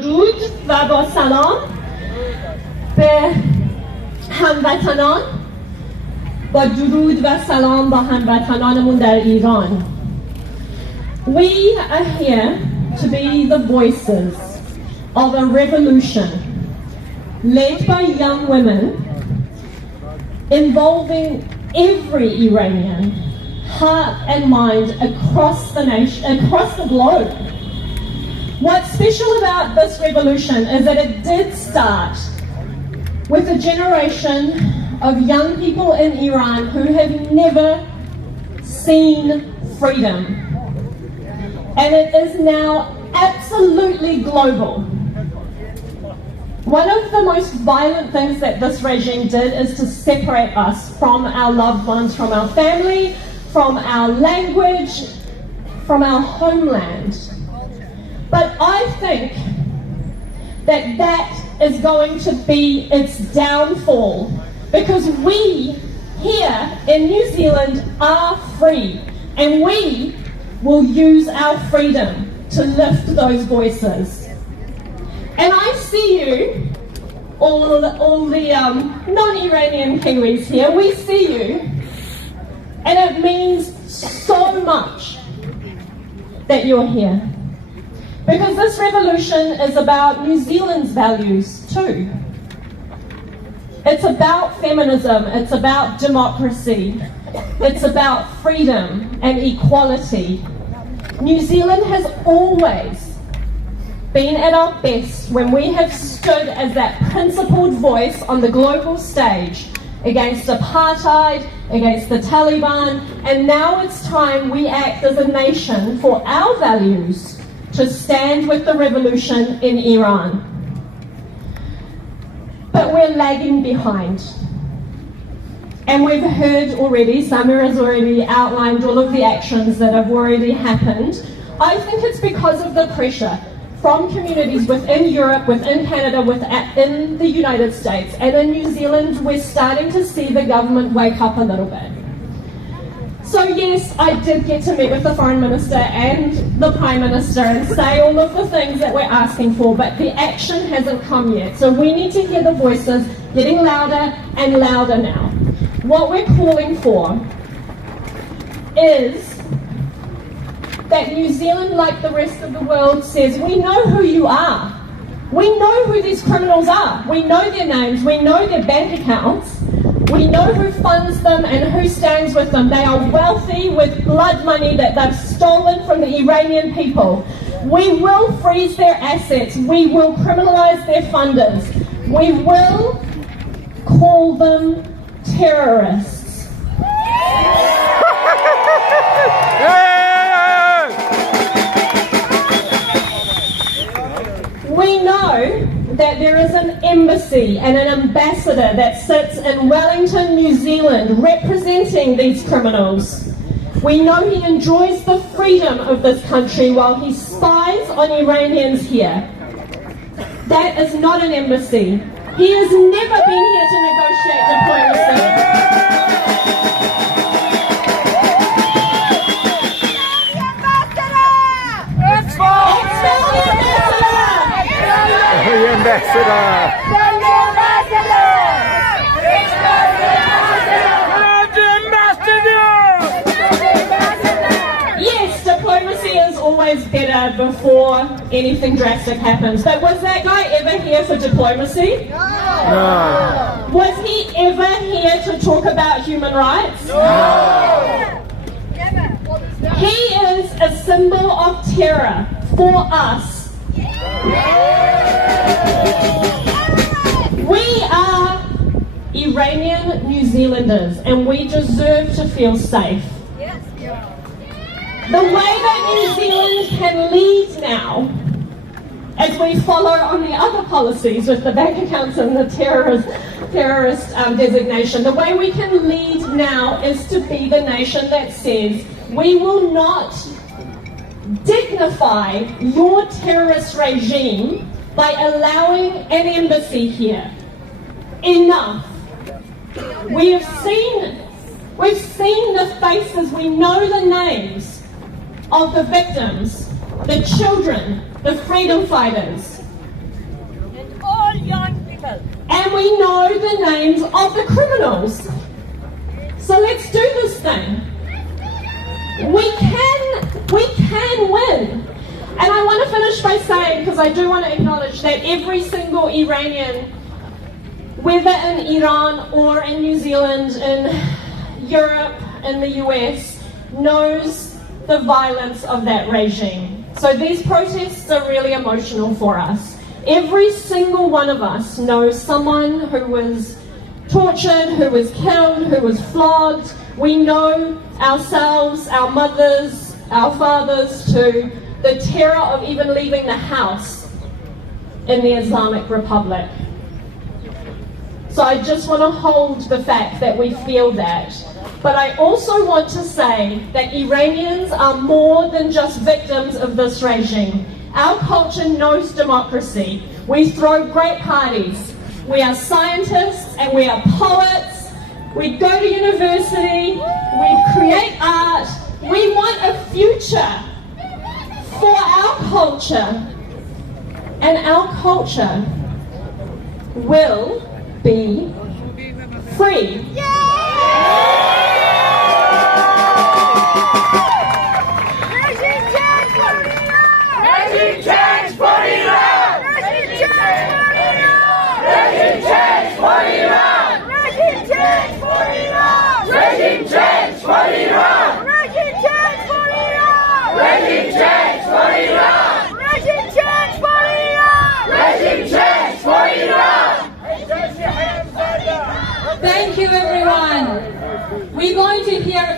درود و با سلام به هموطنان، با درود و سلام با هموطنانمون در ایران. We are here to be the voices of a revolution led by young women involving every Iranian, heart and mind across the nation, across the globe. What's special about this revolution is that it did start with a generation of young people in Iran who have never seen freedom. And it is now absolutely global. One of the most violent things that this regime did is to separate us from our loved ones, from our family, from our language, from our homeland. But I think that that is going to be its downfall, because we here in New Zealand are free, and we will use our freedom to lift those voices. And I see you, all the non-Iranian Kiwis here, we see you, and it means so much that you're here. Because this revolution is about New Zealand's values too. It's about feminism, it's about democracy, it's about freedom and equality. New Zealand has always been at our best when we have stood as that principled voice on the global stage against apartheid, against the Taliban, and now it's time we act as a nation for our values to stand with the revolution in Iran. But we're lagging behind. And we've heard already, Samir has already outlined all of the actions that have already happened. I think it's because of the pressure from communities within Europe, within Canada, within the United States, and in New Zealand, we're starting to see the government wake up a little bit. So yes, I did get to meet with the Foreign Minister and the Prime Minister and say all of the things that we're asking for, but the action hasn't come yet. So we need to hear the voices getting louder and louder now. What we're calling for is that New Zealand, like the rest of the world, says, we know who you are. We know who these criminals are. We know their names. We know their bank accounts. We know who funds them and who stands with them. They are wealthy with blood money that they've stolen from the Iranian people. We will freeze their assets. We will criminalize their funders. We will call them terrorists. We know that there is an embassy and an ambassador that sits in Wellington, New Zealand, representing these criminals. We know he enjoys the freedom of this country while he spies on Iranians here. That is not an embassy. He has never been here to negotiate diplomacy. Yes, diplomacy is always better before anything drastic happens. But was that guy ever here for diplomacy? No. Was he ever here to talk about human rights? No. He is a symbol of terror for us. We are Iranian New Zealanders and we deserve to feel safe. The way that New Zealand can lead now, as we follow on the other policies with the bank accounts and the terrorist designation, the way we can lead now is to be the nation that says we will not dignify your terrorist regime by allowing an embassy here. Enough. We've seen the faces, we know the names of the victims, the children, the freedom fighters. And we know the names of the criminals. So let's do this thing. We can win. And I want to finish by saying, because I do want to acknowledge that every single Iranian, whether in Iran or in New Zealand, in Europe, in the US, knows the violence of that regime. So these protests are really emotional for us. Every single one of us knows someone who was tortured, who was killed, who was flogged. We know ourselves, our mothers, our fathers, to the terror of even leaving the house in the Islamic Republic. So I just want to hold the fact that we feel that. But I also want to say that Iranians are more than just victims of this regime. Our culture knows democracy. We throw great parties. We are scientists and we are poets. We go to university. We create art. We want a future for our culture. And our culture will be free. Thank you, everyone. We're going to hear